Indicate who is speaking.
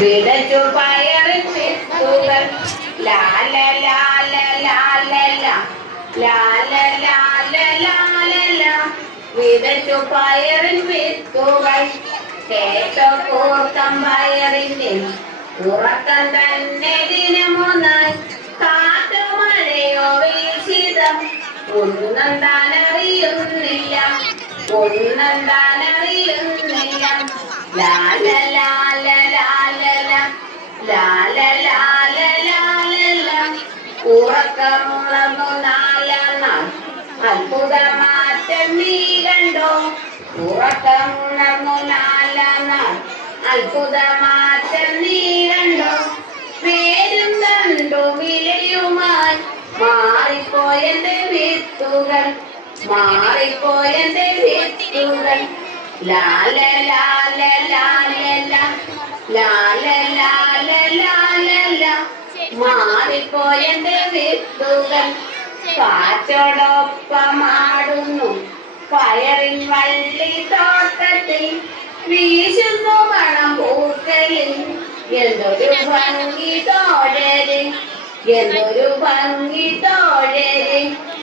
Speaker 1: പയറിൻ വിത്തുകൾ ലാല ലാല ലാല കേട്ടോ തന്നെ ഒന്നും അറിയുന്നില്ല അറിയുന്നില്ല ലാല ലാല ലാല ഉറക്കമുണർന്നു നാലാം നാൾ. അത്ഭുതമാറ്റം നീ കണ്ടോ? ഉറക്കമുണർന്നു നാലാം നാൾ. അത്ഭുതമാറ്റം നീ കണ്ടോ? പേരും കണ്ടു വിലയുമായി. മാറിപ്പോയന്റെ ലാല ലാല ലാല ലാല ലാല മാറിപ്പോയന്റെ വിത്തുകൾ കാറ്റോടൊപ്പമാടുന്നു. പയറിൻ വള്ളി തോട്ടത്തിൽ വീശുന്നു മണം പൂക്കലിൽ എന്തൊരു ഭംഗി തോഴര് എന്തൊരു ഭംഗി